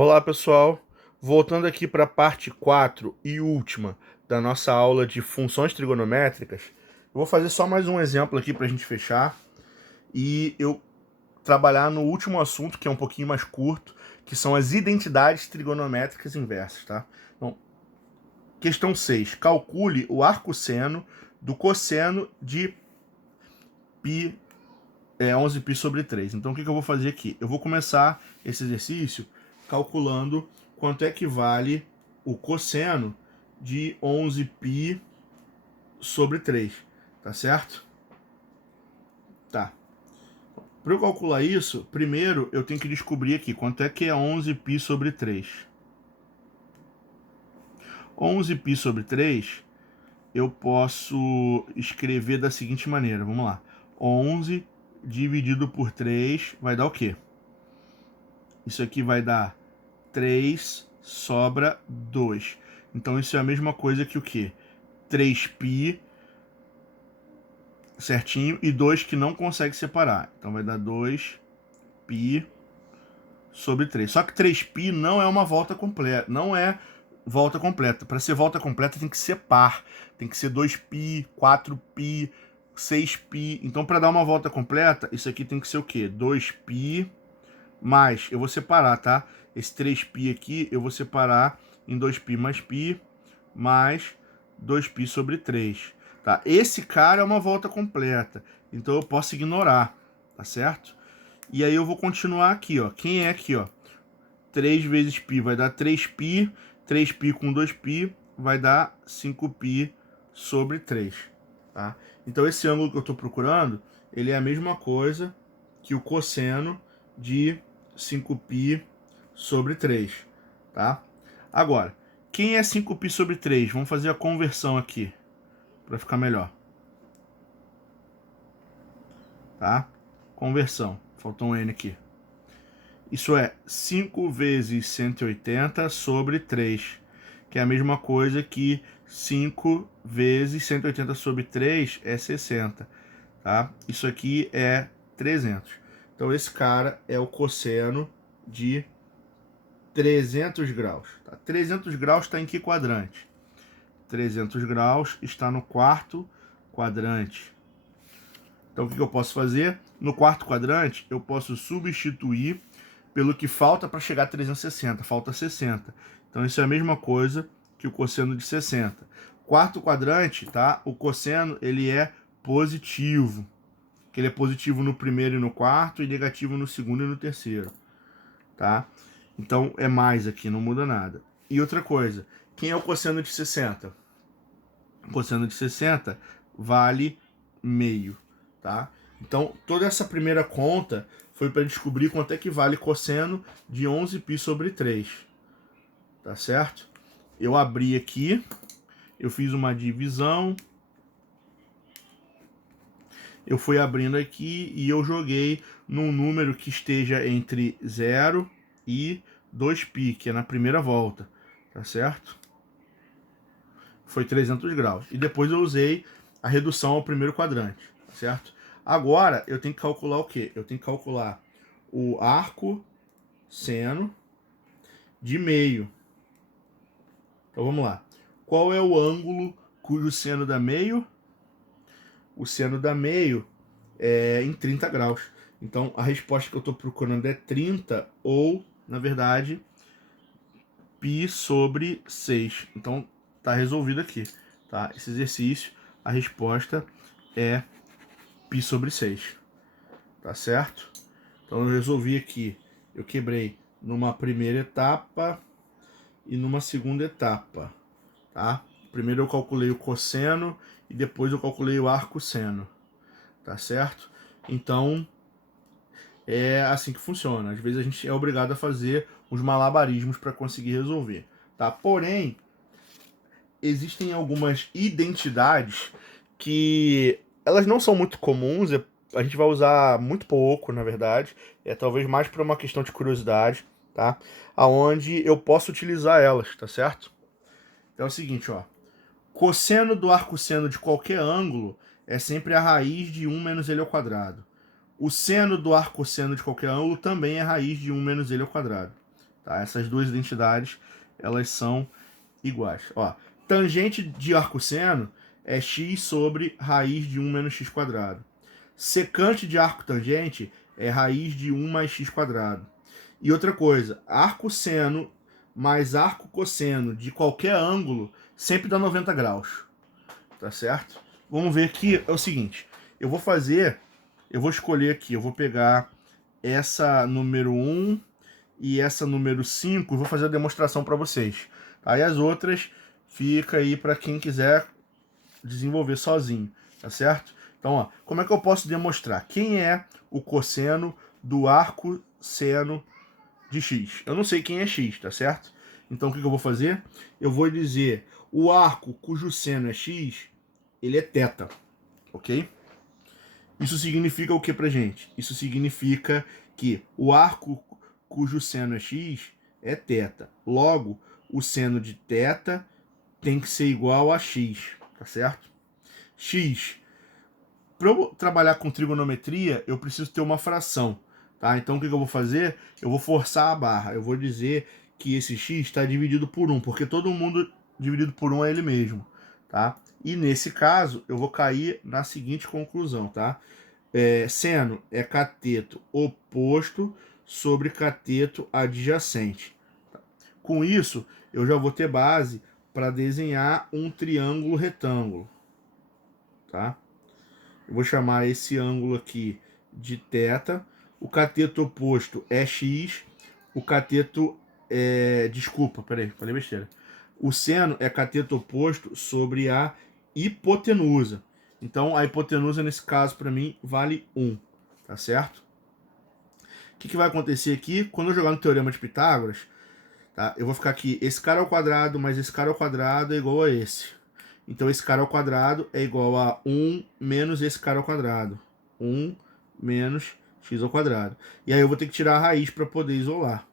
Olá, pessoal. Voltando aqui para a parte 4 e última da nossa aula de funções trigonométricas, eu vou fazer só mais um exemplo aqui para a gente fechar e eu trabalhar no último assunto, que é um pouquinho mais curto, que são as identidades trigonométricas inversas, tá? Então, questão 6. Calcule o arcosseno do cosseno de π 11π sobre 3. Então, o que eu vou fazer aqui? Eu vou começar esse exercício calculando quanto é que vale o cosseno de 11π sobre 3, tá certo? Tá. Para eu calcular isso, primeiro eu tenho que descobrir aqui quanto é que é 11π sobre 3. 11π sobre 3 eu posso escrever da seguinte maneira, vamos lá. 11 dividido por 3 vai dar o quê? Isso aqui vai dar 3, sobra 2. Então isso é a mesma coisa que o quê? 3π, certinho, e 2 que não consegue separar. Então vai dar 2π sobre 3. Só que 3π não é uma volta completa, não é volta completa. Para ser volta completa tem que ser par. Tem que ser 2π, 4π, 6π. Então para dar uma volta completa, isso aqui tem que ser o quê? 2π mais, eu vou separar, tá? Esse 3π aqui eu vou separar em 2π mais π mais 2π sobre 3. Tá? Esse cara é uma volta completa, então eu posso ignorar, tá certo? E aí eu vou continuar aqui, ó. Quem é aqui, ó? 3 vezes π vai dar 3π, 3π com 2π vai dar 5π sobre 3. Tá? Então esse ângulo que eu estou procurando, ele é a mesma coisa que o cosseno de 5π sobre 3, tá? Agora, quem é 5π sobre 3? Vamos fazer a conversão aqui, para ficar melhor. Tá? Conversão. Faltou um N aqui. Isso é 5 vezes 180 sobre 3, que é a mesma coisa que 5 vezes 180 sobre 3 é 60. Tá? Isso aqui é 300. Então esse cara é o cosseno de 300 graus. Tá? 300 graus está em que quadrante? 300 graus está no quarto quadrante. Então o que eu posso fazer? No quarto quadrante eu posso substituir pelo que falta para chegar a 360. Falta 60. Então isso é a mesma coisa que o cosseno de 60. Quarto quadrante, tá? O cosseno ele é positivo. Que ele é positivo no primeiro e no quarto e negativo no segundo e no terceiro. Tá? Então é mais aqui, não muda nada. E outra coisa, quem é o cosseno de 60? O cosseno de 60 vale meio, tá? Então toda essa primeira conta foi para descobrir quanto é que vale cosseno de 11π sobre 3. Tá certo? Eu abri aqui, eu fiz uma divisão, eu fui abrindo aqui e eu joguei num número que esteja entre 0 e 2π, que é na primeira volta, tá certo? Foi 300 graus. E depois eu usei a redução ao primeiro quadrante, tá certo? Agora eu tenho que calcular o quê? Eu tenho que calcular o arco seno de meio. Então vamos lá. Qual é o ângulo cujo seno dá meio? O seno dá meio é em 30 graus. Então a resposta que eu estou procurando é 30 ou, na verdade, π sobre 6. Então tá resolvido aqui, tá? Esse exercício, a resposta é π sobre 6. Tá certo? Então eu resolvi aqui. Eu quebrei numa primeira etapa e numa segunda etapa, tá? Primeiro eu calculei o cosseno e depois eu calculei o arcosseno, tá certo? Então é assim que funciona. Às vezes a gente é obrigado a fazer uns malabarismos para conseguir resolver, tá? Porém, existem algumas identidades que elas não são muito comuns, a gente vai usar muito pouco, na verdade, talvez mais para uma questão de curiosidade, tá? Aonde eu posso utilizar elas, tá certo? Então é o seguinte, ó. Cosseno do arcosseno de qualquer ângulo é sempre a raiz de 1 menos ele ao quadrado. O seno do arcosseno de qualquer ângulo também é a raiz de 1 menos ele ao quadrado. tá? Essas duas identidades, elas são iguais. Ó, tangente de arco-seno é x sobre raiz de 1 menos x quadrado. Secante de arco tangente é raiz de 1 mais x quadrado. E outra coisa, arco-seno mais arco-cosseno de qualquer ângulo sempre dá 90 graus. Tá certo? Vamos ver aqui, é o seguinte. Eu vou escolher aqui, eu vou pegar essa número 1 e essa número 5 e vou fazer a demonstração para vocês. Aí as outras fica aí para quem quiser desenvolver sozinho, tá certo? Então, ó, como é que eu posso demonstrar? Quem é o cosseno do arco seno de x? Eu não sei quem é x, tá certo? Então, o que eu vou fazer? Eu vou dizer o arco cujo seno é x, ele é θ, ok? Isso significa o que pra gente? Isso significa que o arco cujo seno é x é θ. Logo, o seno de θ tem que ser igual a x, tá certo? X. Para eu trabalhar com trigonometria, eu preciso ter uma fração, tá? Então o que eu vou fazer? Eu vou forçar a barra. Eu vou dizer que esse x está dividido por 1, porque todo mundo dividido por 1 é ele mesmo, tá? E nesse caso, eu vou cair na seguinte conclusão, tá? Seno é cateto oposto sobre cateto adjacente. Com isso, eu já vou ter base para desenhar um triângulo retângulo, tá? Eu vou chamar esse ângulo aqui de θ. O cateto oposto é x. O cateto desculpa, peraí, falei besteira. O seno é cateto oposto sobre a hipotenusa. Então, a hipotenusa, nesse caso, para mim, vale 1. Tá certo? O que vai acontecer aqui? Quando eu jogar no Teorema de Pitágoras, tá? Eu vou ficar aqui, esse cara ao quadrado mais esse cara ao quadrado é igual a esse. Então, esse cara ao quadrado é igual a 1 menos esse cara ao quadrado. 1 menos x ao quadrado. E aí eu vou ter que tirar a raiz para poder isolar.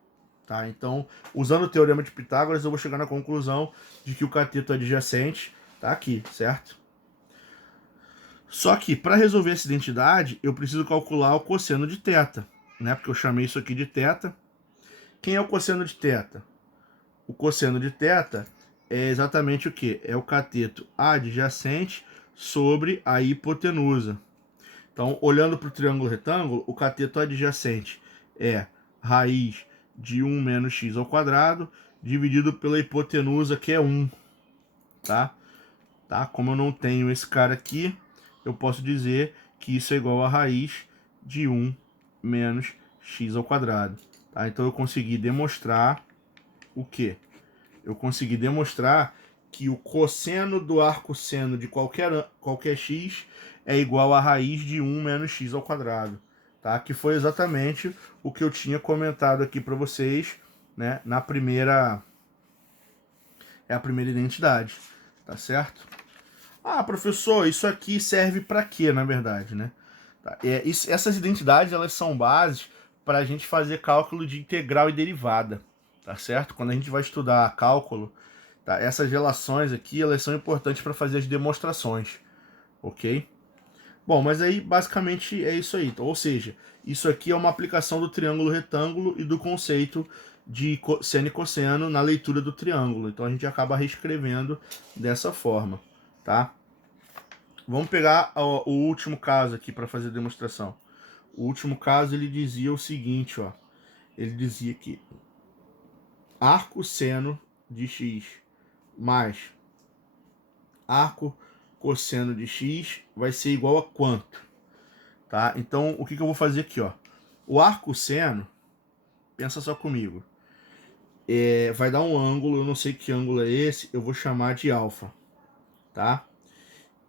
Tá? Então, usando o Teorema de Pitágoras, eu vou chegar na conclusão de que o cateto adjacente está aqui, certo? Só que, para resolver essa identidade, eu preciso calcular o cosseno de θ, né? Porque eu chamei isso aqui de θ. Quem é o cosseno de θ? O cosseno de θ é exatamente o que? É o cateto adjacente sobre a hipotenusa. Então, olhando para o triângulo retângulo, o cateto adjacente é raiz de 1 menos x ao quadrado, dividido pela hipotenusa, que é 1. Tá? Como eu não tenho esse cara aqui, eu posso dizer que isso é igual a raiz de 1 menos x ao quadrado. Tá? Então, eu consegui demonstrar o quê? Eu consegui demonstrar que o cosseno do arco-seno de qualquer x é igual a raiz de 1 menos x ao quadrado. Tá? Que foi exatamente o que eu tinha comentado aqui para vocês, né, na primeira... É a primeira identidade, tá certo? Ah, professor, isso aqui serve para quê, na verdade, né? Tá? Essas identidades, elas são bases para a gente fazer cálculo de integral e derivada, tá certo? Quando a gente vai estudar cálculo, tá? Essas relações aqui, elas são importantes para fazer as demonstrações, ok? Bom, mas aí basicamente é isso aí. Então, ou seja, isso aqui é uma aplicação do triângulo retângulo e do conceito de seno e cosseno na leitura do triângulo. Então a gente acaba reescrevendo dessa forma, tá? Vamos pegar o último caso aqui para fazer a demonstração. O último caso, ele dizia o seguinte, ó. Ele dizia que arco seno de x mais arco cosseno de x vai ser igual a quanto? Tá? Então, o que eu vou fazer aqui, ó? O arco seno, pensa só comigo, vai dar um ângulo, eu não sei que ângulo é esse, eu vou chamar de alfa, tá?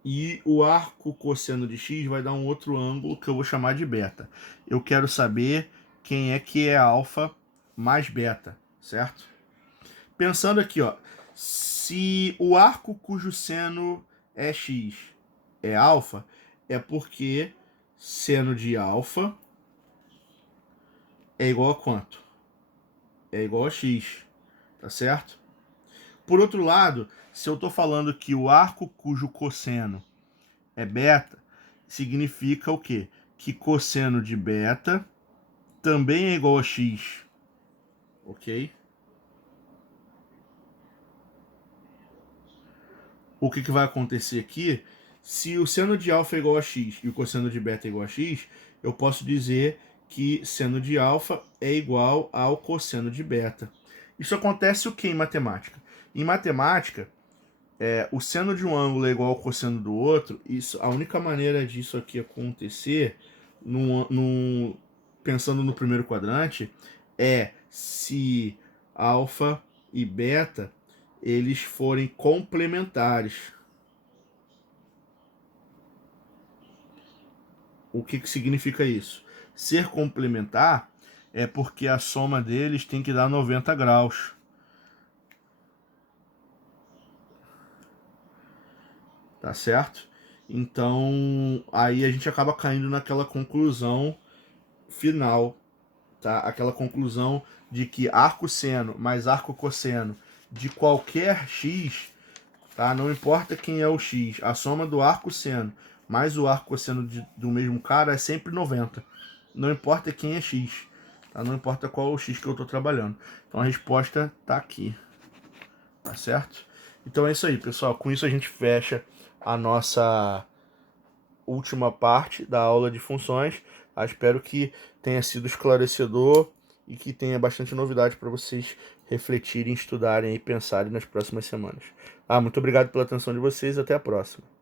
E o arco cosseno de x vai dar um outro ângulo que eu vou chamar de beta. Eu quero saber quem é que é alfa mais beta, certo? Pensando aqui, ó, se o arco cujo seno é x é alfa, é porque seno de alfa é igual a quanto? É igual a x, tá certo? Por outro lado, se eu estou falando que o arco cujo cosseno é beta, significa o quê? Que cosseno de beta também é igual a x, ok? o que vai acontecer aqui, se o seno de alfa é igual a x e o cosseno de beta é igual a x, eu posso dizer que seno de alfa é igual ao cosseno de beta. Isso acontece o que em matemática? Em matemática, o seno de um ângulo é igual ao cosseno do outro. A única maneira disso aqui acontecer, pensando no primeiro quadrante, é se alfa e beta eles forem complementares. O que significa isso? Ser complementar é porque a soma deles tem que dar 90 graus. Tá certo? Então, aí a gente acaba caindo naquela conclusão final, tá? Aquela conclusão de que arco-seno mais arco-cosseno de qualquer x, tá? Não importa quem é o x, a soma do arco-seno mais o arco-cosseno do mesmo cara é sempre 90. Não importa quem é x, tá? Não importa qual é o x que eu estou trabalhando. Então a resposta tá aqui, tá certo? Então é isso aí, pessoal. Com isso a gente fecha a nossa última parte da aula de funções. Espero que tenha sido esclarecedor e que tenha bastante novidade para vocês refletirem, estudarem e pensarem nas próximas semanas. Muito obrigado pela atenção de vocês. Até a próxima.